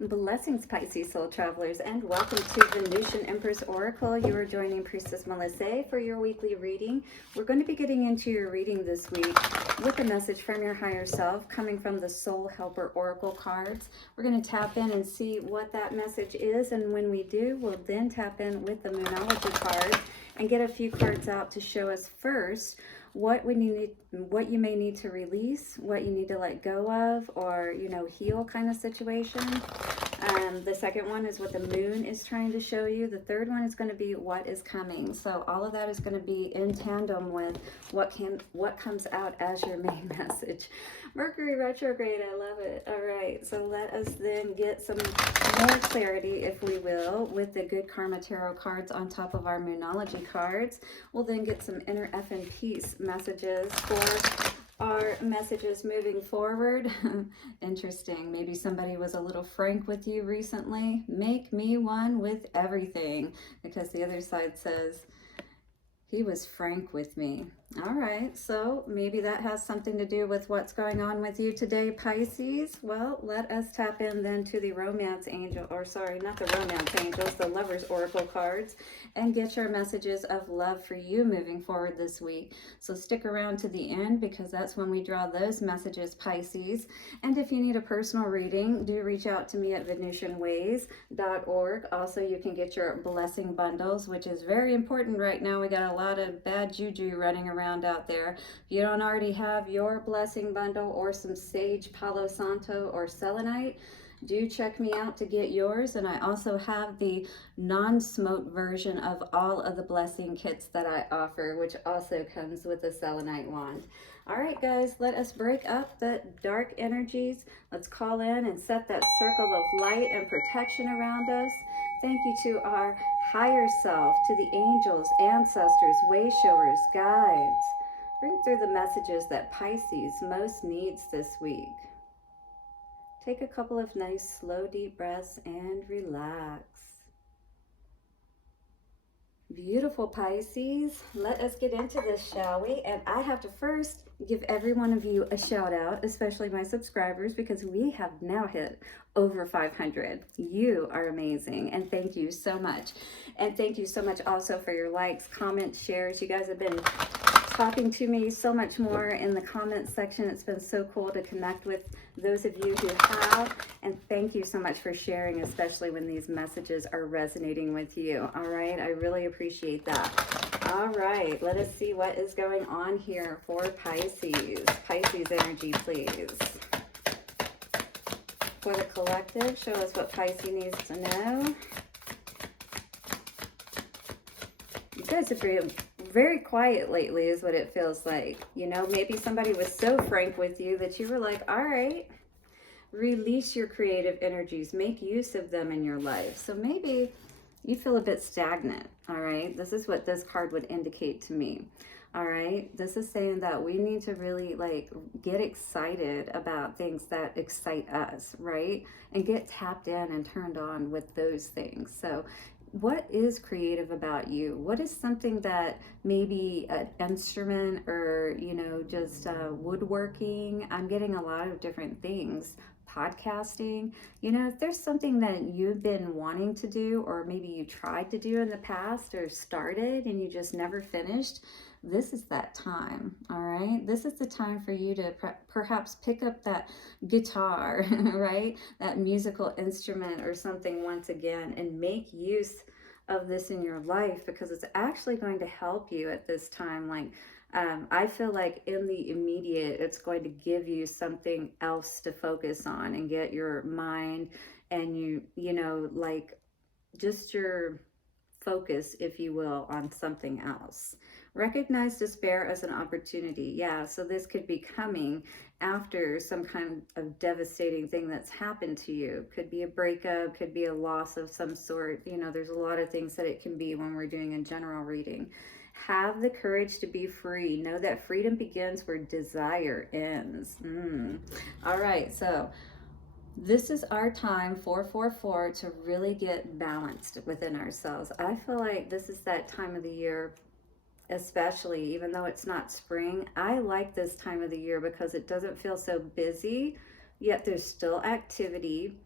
Blessings, Pisces soul travelers, and welcome to Venusian Empress Oracle. You are joining Priestess Melissae for your weekly reading. We're going to be getting into your reading this week with a message from your higher self coming from the Soul Helper Oracle cards. We're going to tap in and see what that message is, and when we do, we'll then tap in with the Moonology card and get a few cards out to show us first what you may need to release, what you need to let go of, or heal kind of situation. The second one is what the moon is trying to show you. The third one is going to be what is coming. So all of that is going to be in tandem with what comes out as your main message. Mercury retrograde, I love it. All right, so let us then get some more clarity, if we will, with the Good Karma Tarot cards on top of our Moonology cards. We'll then get some inner F and peace messages for our messages moving forward. Interesting. Maybe somebody was a little frank with you recently. Make me one with everything, because the other side says he was frank with me. All right, so maybe that has something to do with what's going on with you today, Pisces. Well, let us tap in then to the romance angel, or sorry, not the romance angels, the lovers oracle cards, and get your messages of love for you moving forward this week. So stick around to the end, because that's when we draw those messages, Pisces. And if you need a personal reading, do reach out to me at VenusianWays.org. Also, you can get your blessing bundles, which is very important right now. We got a lot of bad juju running around out there. If you don't already have your blessing bundle or some sage, Palo Santo, or selenite, do check me out to get yours. And I also have the non-smoke version of all of the blessing kits that I offer, which also comes with a selenite wand. All right, guys, let us break up the dark energies. Let's call in and set that circle of light and protection around us. Thank you to our higher self, to the angels, ancestors, way showers, guides. Bring through the messages that Pisces most needs this week. Take a couple of nice, slow, deep breaths and relax. Beautiful, Pisces. Let us get into this, shall we? And I have to first give every one of you a shout out, especially my subscribers, because we have now hit over 500. You are amazing, and thank you so much. And thank you so much also for your likes, comments, shares. You guys have been talking to me so much more in the comments section. It's been so cool to connect with those of you who have, and thank you so much for sharing, especially when these messages are resonating with you. All right, I really appreciate that. All right, let us see what is going on here for Pisces. Pisces energy, please. For the collective, show us what Pisces needs to know. You guys have been very quiet lately, is what it feels like. Maybe somebody was so frank with you that you were like, all right, release your creative energies, make use of them in your life. So maybe you feel a bit stagnant. All right, this is what this card would indicate to me. All right, this is saying that we need to really get excited about things that excite us, right? And get tapped in and turned on with those things. So what is creative about you? What is something that maybe an instrument, or just woodworking? I'm getting a lot of different things. Podcasting. If there's something that you've been wanting to do, or maybe you tried to do in the past or started and you just never finished, this is that time. All right, this is the time for you to perhaps pick up that guitar, right, that musical instrument or something once again, and make use of this in your life, because it's actually going to help you at this time. I feel like in the immediate, it's going to give you something else to focus on and get your mind and just your focus, if you will, on something else. Recognize despair as an opportunity. Yeah, so this could be coming after some kind of devastating thing that's happened to you. Could be a breakup, could be a loss of some sort. There's a lot of things that it can be when we're doing a general reading. Have the courage to be free. Know that freedom begins where desire ends. All right, so this is our time, 444, to really get balanced within ourselves. I feel like this is that time of the year, especially, even though it's not spring. I like this time of the year because it doesn't feel so busy, yet there's still activity.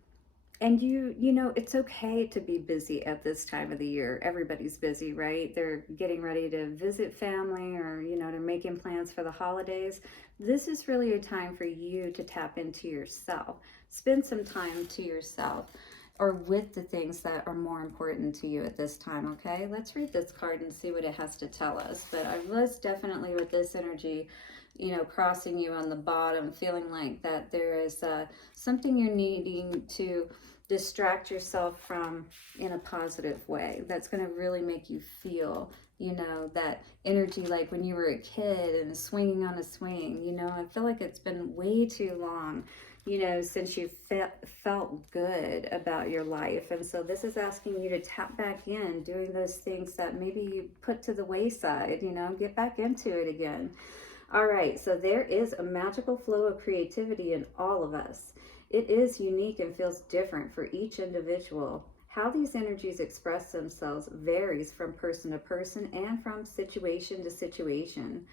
And you know, it's okay to be busy at this time of the year. Everybody's busy, right? They're getting ready to visit family, or, you know, they're making plans for the holidays. This is really a time for you to tap into yourself. Spend some time to yourself, or with the things that are more important to you at this time, okay? Let's read this card and see what it has to tell us. But I was definitely, with this energy, you know, crossing you on the bottom, feeling like that there is something you're needing to distract yourself from in a positive way that's going to really make you feel, you know, that energy like when you were a kid and swinging on a swing. You know, I feel like it's been way too long, you know, since you felt good about your life. And so this is asking you to tap back in, doing those things that maybe you put to the wayside, you know, get back into it again. All right, so there is a magical flow of creativity in all of us. It is unique and feels different for each individual. How these energies express themselves varies from person to person and from situation to situation.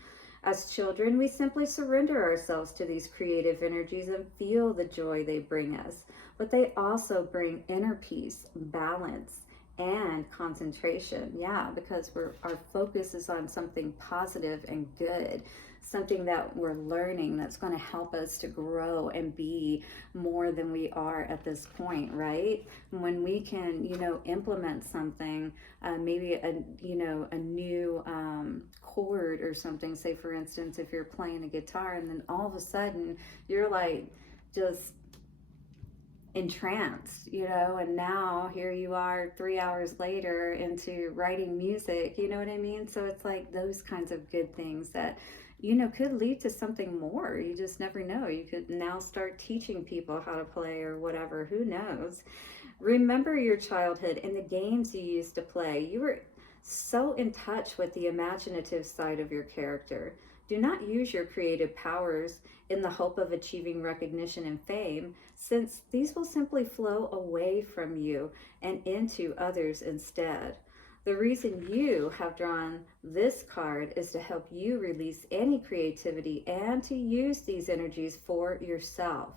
As children, we simply surrender ourselves to these creative energies and feel the joy they bring us. But they also bring inner peace, balance, and concentration. Yeah, because our focus is on something positive and good, something that we're learning that's going to help us to grow and be more than we are at this point, right? When we can, you know, implement something, maybe a, you know, a new chord or something. Say, for instance, if you're playing a guitar and then all of a sudden you're like just entranced, you know, and now here you are 3 hours later into writing music, you know what I mean? So it's like those kinds of good things that, you know, could lead to something more. You just never know. You could now start teaching people how to play or whatever, who knows. Remember your childhood and the games you used to play. You were so in touch with the imaginative side of your character. Do not use your creative powers in the hope of achieving recognition and fame, since these will simply flow away from you and into others instead. The reason you have drawn this card is to help you release any creativity and to use these energies for yourself.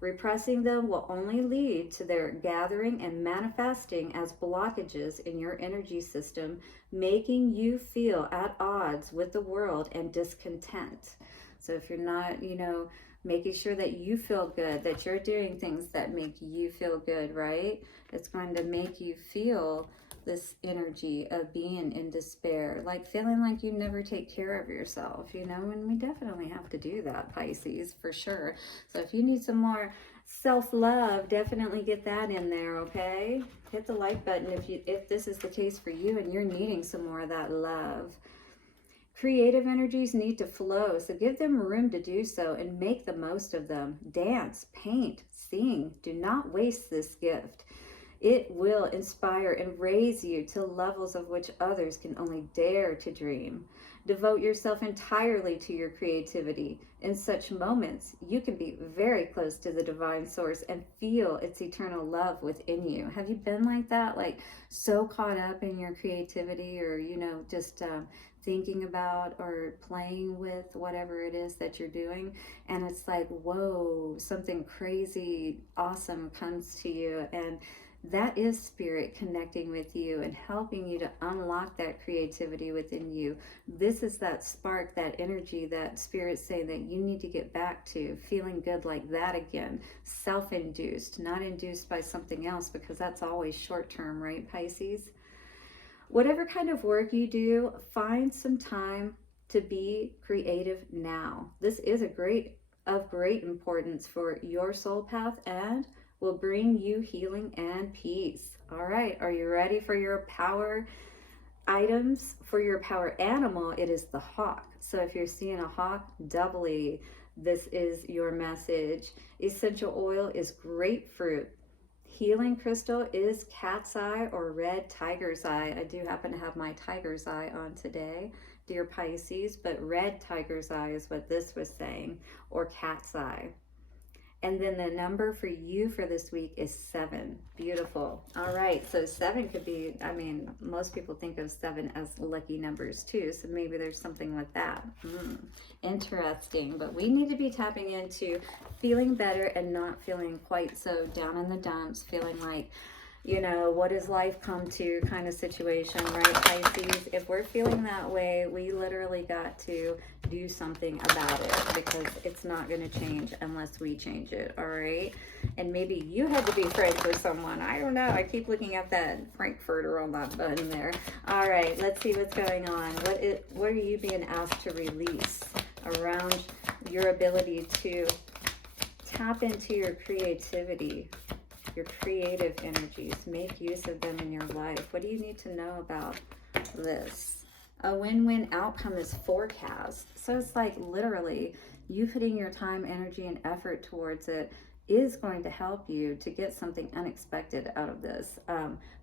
Repressing them will only lead to their gathering and manifesting as blockages in your energy system, making you feel at odds with the world and discontent. So if you're not, you know, making sure that you feel good, that you're doing things that make you feel good, right? It's going to make you feel this energy of being in despair, like feeling like you never take care of yourself, you know, and we definitely have to do that, Pisces, for sure. So if you need some more self-love, definitely get that in there, okay? Hit the like button if this is the case for you and you're needing some more of that love. Creative energies need to flow, so give them room to do so and make the most of them. Dance, paint, sing. Do not waste this gift. It will inspire and raise you to levels of which others can only dare to dream. Devote yourself entirely to your creativity. In such moments, you can be very close to the divine source and feel its eternal love within you. Have you been like that? Like so caught up in your creativity, or, you know, just thinking about or playing with whatever it is that you're doing, and it's like, whoa, something crazy awesome comes to you, and that is spirit connecting with you and helping you to unlock that creativity within you. This is that spark, that energy that spirit's saying that you need to get back to, feeling good like that again. Self-induced, not induced by something else, because that's always short-term, right, Pisces? Whatever kind of work you do, find some time to be creative now. This is of great importance for your soul path and will bring you healing and peace. All right, are you ready for your power items? For your power animal, it is the hawk. So if you're seeing a hawk, doubly, this is your message. Essential oil is grapefruit. Healing crystal is cat's eye or red tiger's eye. I do happen to have my tiger's eye on today, dear Pisces, but red tiger's eye is what this was saying, or cat's eye. And then the number for you for this week is 7. Beautiful. All right. So 7 could be, I mean, most people think of 7 as lucky numbers too. So maybe there's something with that. Interesting. But we need to be tapping into feeling better and not feeling quite so down in the dumps, feeling like, you know, what does life come to kind of situation, right, Pisces? If we're feeling that way, we literally got to do something about it, because it's not going to change unless we change it, all right? And maybe you had to be friends with someone. I don't know. I keep looking at that Frankfurter on that button there. All right, let's see what's going on. What are you being asked to release around your ability to tap into your creativity, your creative energies, make use of them in your life? What do you need to know about this? A win-win outcome is forecast. So it's like literally you putting your time, energy, and effort towards it is going to help you to get something unexpected out of this.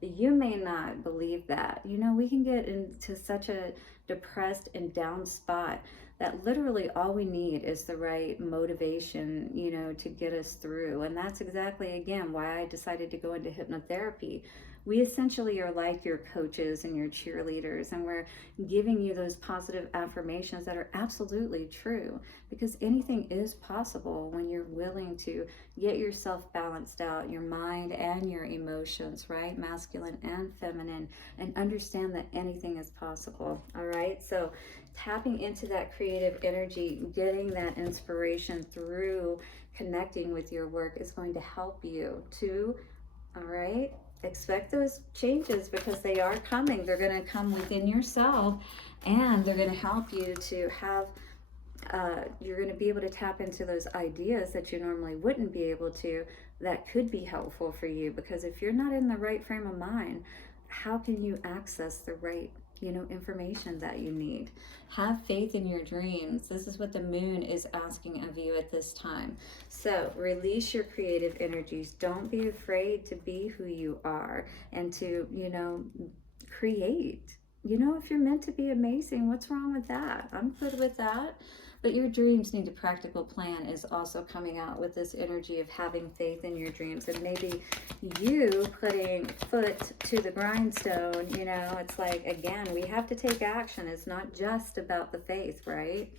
You may not believe that. You know, we can get into such a depressed and down spot that literally all we need is the right motivation, you know, to get us through. And that's exactly, again, why I decided to go into hypnotherapy. We essentially are like your coaches and your cheerleaders, and we're giving you those positive affirmations that are absolutely true, because anything is possible when you're willing to get yourself balanced out, your mind and your emotions, right? Masculine and feminine, and understand that anything is possible, all right? So tapping into that creative energy, getting that inspiration through connecting with your work is going to help you to, all right? Expect those changes, because they are coming. They're going to come within yourself, and they're going to help you to have, you're going to be able to tap into those ideas that you normally wouldn't be able to, that could be helpful for you. Because if you're not in the right frame of mind, how can you access the right, you know, information that you need? Have faith in your dreams. This is what the moon is asking of you at this time. So release your creative energies. Don't be afraid to be who you are and to, you know, create. You know, if you're meant to be amazing, what's wrong with that? I'm good with that. But your dreams need a practical plan is also coming out with this energy of having faith in your dreams. And maybe you putting foot to the grindstone, you know, it's like, again, we have to take action. It's not just about the faith, right?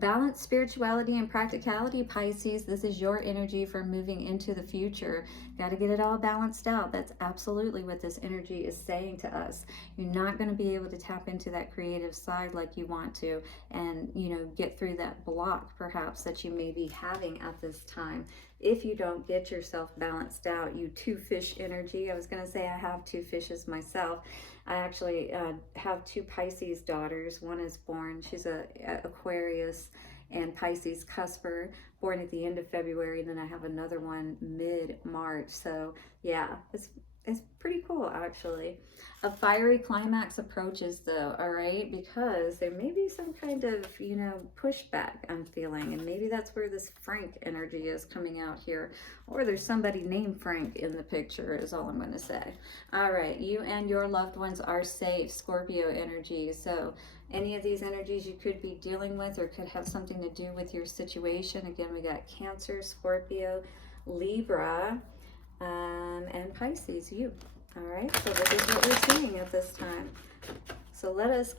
Balance spirituality and practicality, Pisces. This is your energy for moving into the future. Got to get it all balanced out. That's absolutely what this energy is saying to us. You're not going to be able to tap into that creative side like you want to, and, you know, get through that block perhaps that you may be having at this time if you don't get yourself balanced out. You 2 fish energy. I was going to say I have 2 fishes myself. I actually have 2 Pisces daughters. One is born, she's a Aquarius and Pisces cusper, born at the end of February. And then I have another one mid-March. So yeah, it's pretty cool, actually. A fiery climax approaches, though, all right? Because there may be some kind of, you know, pushback I'm feeling. And maybe that's where this Frank energy is coming out here. Or there's somebody named Frank in the picture, is all I'm going to say. All right, you and your loved ones are safe, Scorpio energy. So any of these energies you could be dealing with or could have something to do with your situation. Again, we got Cancer, Scorpio, Libra, and Pisces, you. All right, so this is what we're seeing at this time. So let us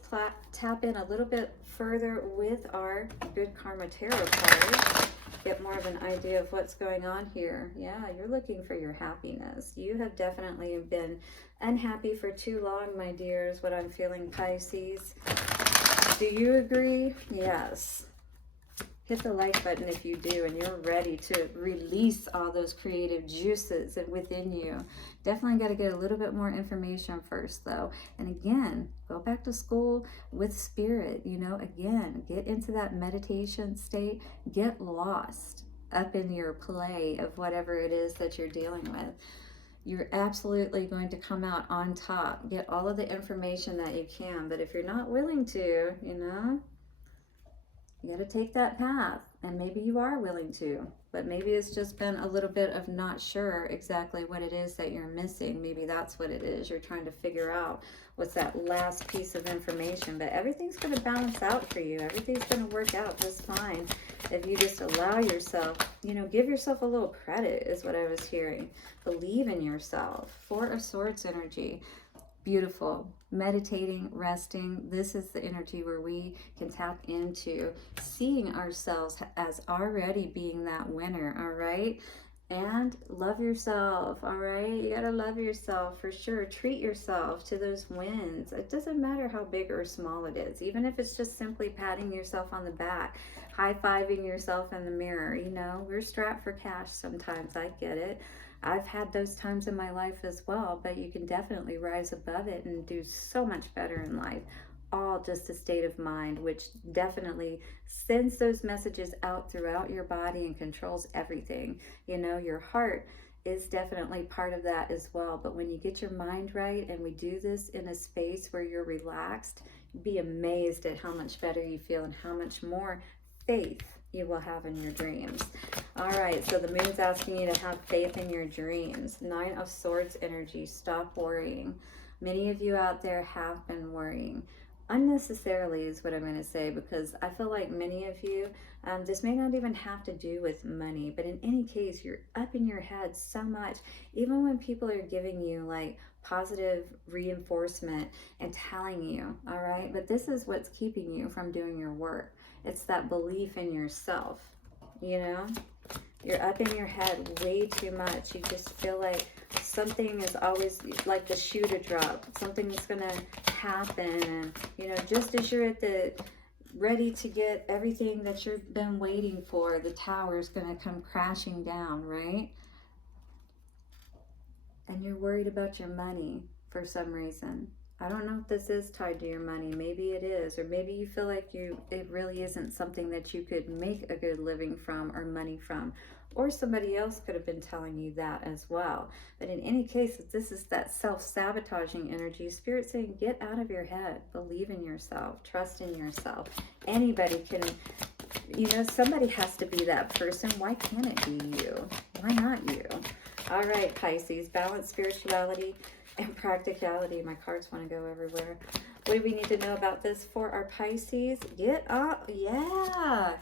tap in a little bit further with our Good Karma Tarot cards. Get more of an idea of what's going on here. Yeah, you're looking for your happiness. You have definitely been unhappy for too long, my dears, what I'm feeling, Pisces. Do you agree? Yes. Hit the like button if you do and you're ready to release all those creative juices within you. Definitely got to get a little bit more information first, though. And again, go back to school with spirit, you know, again, get into that meditation state, get lost up in your play of whatever it is that you're dealing with. You're absolutely going to come out on top. Get all of the information that you can. But if you're not willing to, you know, you got to take that path, and maybe you are willing to, but maybe it's just been a little bit of not sure exactly what it is that you're missing. Maybe that's what it is. You're trying to figure out what's that last piece of information, but everything's going to balance out for you. Everything's going to work out just fine if you just allow yourself, you know, give yourself a little credit is what I was hearing. Believe in yourself. Four of Swords energy. Beautiful. Meditating, resting. This is the energy where we can tap into seeing ourselves as already being that winner, all right? And love yourself, all right? You gotta love yourself for sure. Treat yourself to those wins. It doesn't matter how big or small it is, even if it's just simply patting yourself on the back, high-fiving yourself in the mirror. You know, we're strapped for cash sometimes. I get it. I've had those times in my life as well, but you can definitely rise above it and do so much better in life. All just a state of mind, which definitely sends those messages out throughout your body and controls everything. You know, your heart is definitely part of that as well. But when you get your mind right, and we do this in a space where you're relaxed, be amazed at how much better you feel and how much more faith you will have in your dreams. All right, so the moon's asking you to have faith in your dreams. 9 of Swords energy. Stop worrying. Many of you out there have been worrying unnecessarily is what I'm going to say, because I feel like many of you, this may not even have to do with money, but in any case, you're up in your head so much, even when people are giving you like positive reinforcement and telling you, all right, but this is what's keeping you from doing your work. It's that belief in yourself, you know? You're up in your head way too much. You just feel like something is always like the shoe to drop. Something's gonna happen, and you know, just as you're at the ready to get everything that you've been waiting for, the tower is gonna come crashing down, right? And you're worried about your money for some reason. I don't know if this is tied to your money. Maybe it is, or maybe you feel like it really isn't something that you could make a good living from or money from, or somebody else could have been telling you that as well. But in any case, if this is that self-sabotaging energy, Spirit saying, get out of your head, believe in yourself, trust in yourself. Anybody can, you know, somebody has to be that person. Why can't it be you? Why not you? All right, Pisces, balance spirituality and practicality. My cards want to go everywhere. What do we need to know about this for our Pisces? Get up, yeah.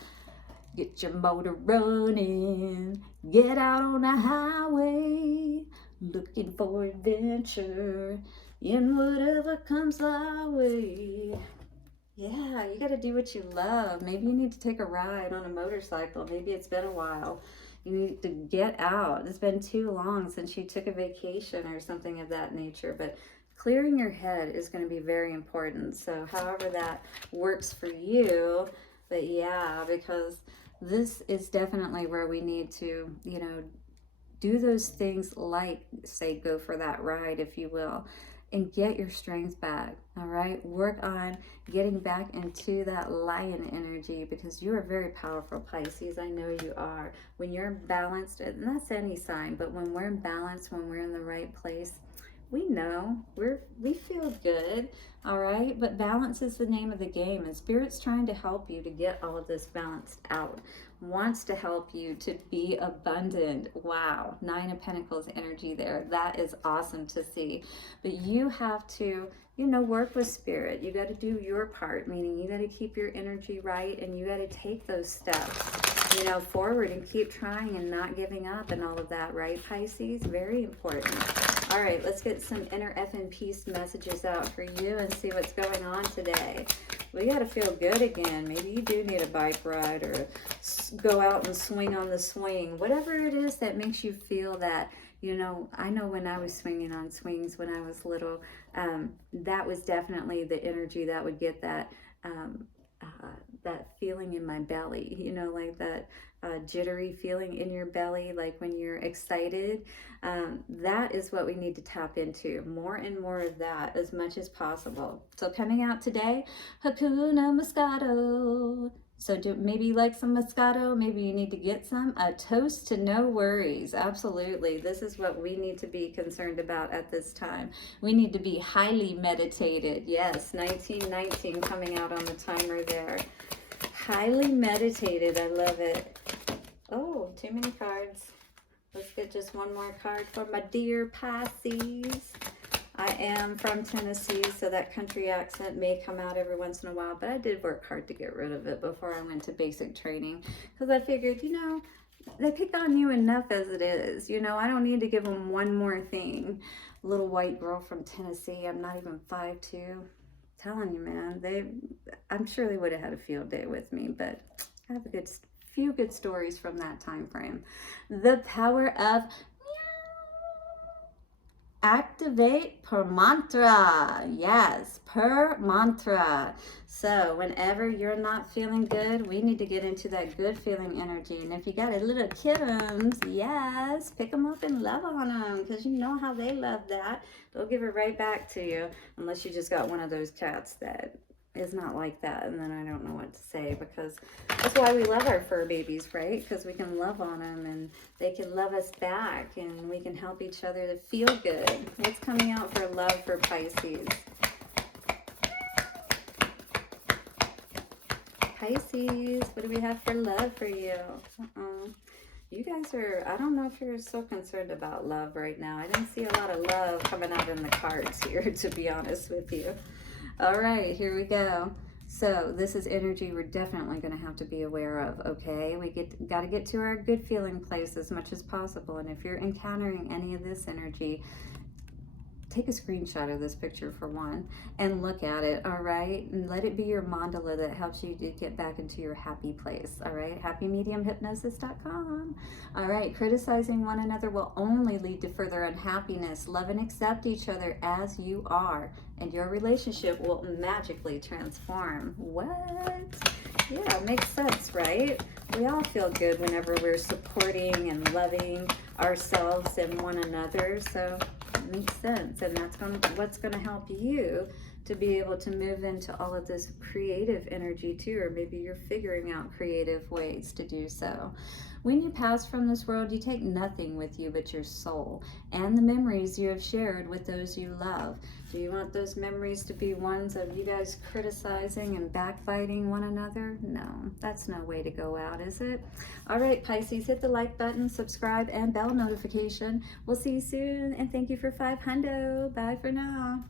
Get your motor running. Get out on the highway. Looking for adventure in whatever comes our way. Yeah, you got to do what you love. Maybe you need to take a ride on a motorcycle. Maybe it's been a while. You need to get out. It's been too long since you took a vacation or something of that nature. But clearing your head is going to be very important. So however that works for you. But yeah, because this is definitely where we need to, you know, do those things like, say, go for that ride, if you will, and get your strength back, all right? Work on getting back into that lion energy, because you are very powerful, Pisces. I know you are. When you're balanced, and that's any sign, but when we're in balance, when we're in the right place, we know, we feel good, all right? But balance is the name of the game, and Spirit's trying to help you to get all of this balanced out. Wants to help you to be abundant. Wow, 9 of Pentacles energy there. That is awesome to see. But you have to, you know, work with Spirit. You got to do your part, meaning you got to keep your energy right, and you got to take those steps, you know, forward and keep trying and not giving up and all of that, right, Pisces? Very important. All right, let's get some inner effing peace messages out for you and see what's going on today. We got to feel good again. Maybe you do need a bike ride, or go out and swing on the swing. Whatever it is that makes you feel that, you know, I know when I was swinging on swings when I was little, that was definitely the energy that would get that, that feeling in my belly, you know, like that jittery feeling in your belly, like when you're excited. That is what we need to tap into. More and more of that as much as possible. So coming out today, Hakuna Moscato. So maybe you like some Moscato, maybe you need to get some. A toast to no worries. Absolutely. This is what we need to be concerned about at this time. We need to be highly meditated. Yes, 1919 coming out on the timer there. Highly meditated. I love it. Oh, too many cards. Let's get just one more card for my dear Pisces. I am from Tennessee, so that country accent may come out every once in a while, but I did work hard to get rid of it before I went to basic training, because I figured, you know, they pick on you enough as it is. You know, I don't need to give them one more thing. Little white girl from Tennessee, I'm not even 5'2". Telling you, man, I'm sure they would have had a field day with me, but I have a few good stories from that time frame. The power of activate per mantra. Yes, per mantra. So whenever you're not feeling good, we need to get into that good feeling energy. And if you got a little kittens, yes, pick them up and love on them, because you know how they love that. They'll give it right back to you, unless you just got one of those cats that is not like that, and then I don't know what to say, because that's why we love our fur babies, right? Because we can love on them and they can love us back, and we can help each other to feel good. What's coming out for love for Pisces? Pisces, what do we have for love for you? You guys are, I don't know if you're so concerned about love right now. I didn't see a lot of love coming out in the cards here, to be honest with you. All right, here we go. So this is energy we're definitely going to have to be aware of, okay? We got to get to our good feeling place as much as possible. And if you're encountering any of this energy, take a screenshot of this picture for one and look at it, all right? And let it be your mandala that helps you to get back into your happy place, all right? happymediumhypnosis.com. All right, criticizing one another will only lead to further unhappiness. Love and accept each other as you are, and your relationship will magically transform. What? Yeah, makes sense, right? We all feel good whenever we're supporting and loving ourselves and one another, so it makes sense. And that's what's going to help you to be able to move into all of this creative energy too, or maybe you're figuring out creative ways to do so. When you pass from this world, you take nothing with you but your soul and the memories you have shared with those you love. Do you want those memories to be ones of you guys criticizing and backbiting one another? No, that's no way to go out, is it? All right, Pisces, hit the like button, subscribe, and bell notification. We'll see you soon, and thank you for 500. Bye for now.